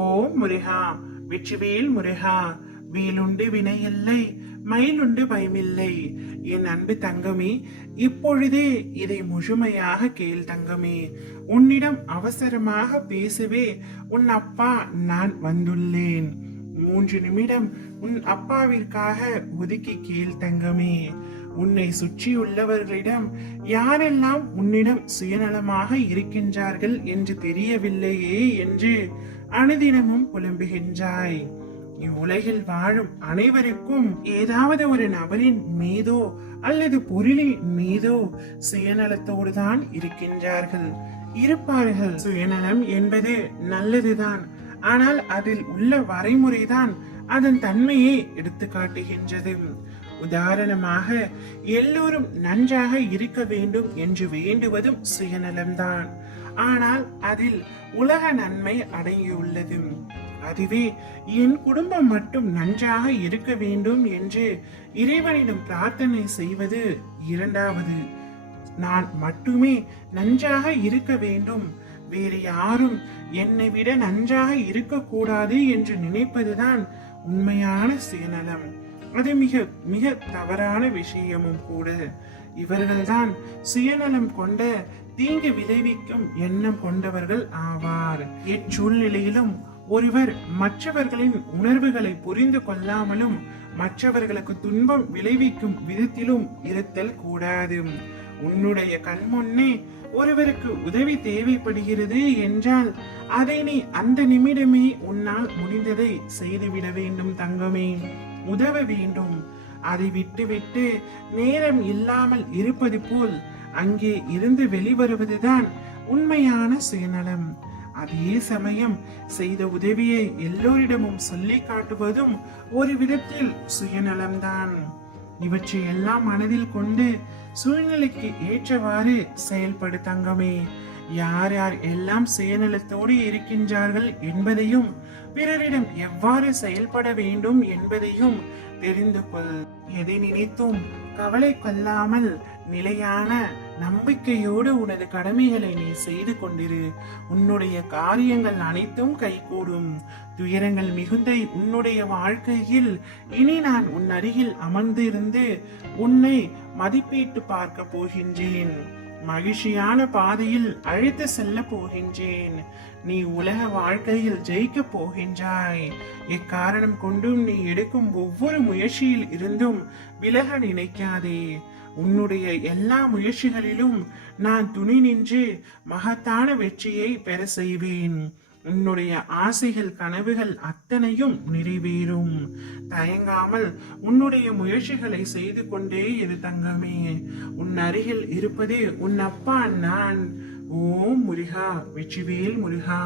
ஓம் முருகா, வெற்றிவேல் முருகா. வேலுண்டு வினையில்லை, மயிலுண்டு பயமில்லை. என் அன்பு தங்கமே, இப்பொழுதே இதை முழுமையாக கேள் தங்கமே. உன்னிடம் அவசரமாக பேசவே உன் அப்பா நான் வந்துள்ளேன். 3 நிமிடம் உன் அப்பாவிற்காக ஒதுக்கி கேள் தங்கமே. உன்னை சுற்றியுள்ளவர்களிடம் யாரெல்லாம் உன்னிடம் சுயநலமாக இருக்கின்றார்கள் என்று தெரியவில்லையே என்று அனுதினமும் புலம்புகின்றாய். இவ்வுலகில் வாழும் அனைவருக்கும் ஏதாவது ஒரு நபரின் மீதோ அல்லது பொருளின் மீதோ சுயநலத்தோடு தான் இருப்பார்கள். சுயநலம் என்பது நல்லதுதான், ஆனால் அதில் உள்ள வரைமுறைதான் அதன் தன்மையை எடுத்து காட்டுகின்றது. உதாரணமாக, எல்லோரும் நன்றாக இருக்க வேண்டும் என்று வேண்டுவதும் சுயநலம்தான். ஆனால் அதில் உலக நன்மை அடங்கியுள்ளது. அதுவே என் குடும்பம் மட்டும் நன்றாக இருக்க வேண்டும் என்று இறைவனிடம் பிரார்த்தனை செய்வது இரண்டாவது. நான் மட்டுமே நன்றாக இருக்க வேண்டும், வேறு யாரும் என்னை விட நன்றாக இருக்கக்கூடாது என்று நினைப்பதுதான் உண்மையான சுயநலம். அது மிக மிக தவறான விஷயமும் கூட. இவர்கள்தான் சுயநலம் கொண்ட தீங்கு விளைவிக்கும் எண்ணம் கொண்டவர்கள் ஆவார். எச்சூழ்நிலையிலும் ஒருவர் மற்றவர்களின் உணர்வுகளை புரிந்து கொள்ளாமலும் மற்றவர்களுக்கு துன்பம் விளைவிக்கும் விதத்திலும் இருத்தல் கூடாது. உன்னுடைய கண்முன்னே ஒருவருக்கு உதவி தேவைப்படுகிறது என்றால் அதை நீ அந்த நிமிடமே உன்னால் முடிந்ததை செய்துவிட வேண்டும் தங்கமே. உதவ வேண்டும். அதை விட்டுவிட்டு நேரம் இல்லாமல் இருப்பது போல் அங்கே இருந்து வெளிவருவதுதான் உண்மையான சுயநலம். அதே சமயம் செய்த உதவியை எல்லோரிடமும் சொல்லி காட்டுவதும் ஒரு விதத்தில் சுயநலம்தான். இவற்றை எல்லாம் மனதில் கொண்டு சூழ்நிலைக்கு ஏற்றவாறு செயல்படு தங்கமே. யார் யார் எல்லாம் சுயநலத்தோடு இருக்கின்றார்கள் என்பதையும் பிறரிடம் எவ்வாறு செயல்பட வேண்டும் என்பதையும் தெரிந்து கொள். எதை நினைத்தும் கவலை கொள்ளாமல் நிலையான நம்பிக்கையோடு உனது கடமைகளை நீ செய்து கொண்டிரு. உன்னுடைய காரியங்கள் அனைத்தும் கைகூடும். துயரங்கள் மிகுந்த உன்னுடைய வாழ்க்கையில் இனி நான் உன் அருகில் அமர்ந்திருந்து உன்னை மதிப்பீட்டு பார்க்க போகின்றேன். மகிழ்ச்சியான பாதையில் அழைத்து செல்ல போகின்றேன். நீ உலக வாழ்க்கையில் ஜெயிக்க போகின்றாய். எக்காரணம் கொண்டும் நீ எடுக்கும் ஒவ்வொரு முயற்சியில் இருந்தும் விலக நினைக்காதே. உன்னுடைய எல்லா முயற்சிகளிலும் நான் துணை நின்று மகத்தான வெற்றியை பெற செய்வேன். உன்னுடைய ஆசைகள் கனவுகள் அத்தனையும் நிறைவேறும். தயங்காமல் உன்னுடைய முயற்சிகளை செய்து கொண்டே இரு தங்கமே. உன் அருகில் இருப்பதே உன் அப்பா நான். ஓம் முருகா, வெற்றிவேல் முருகா.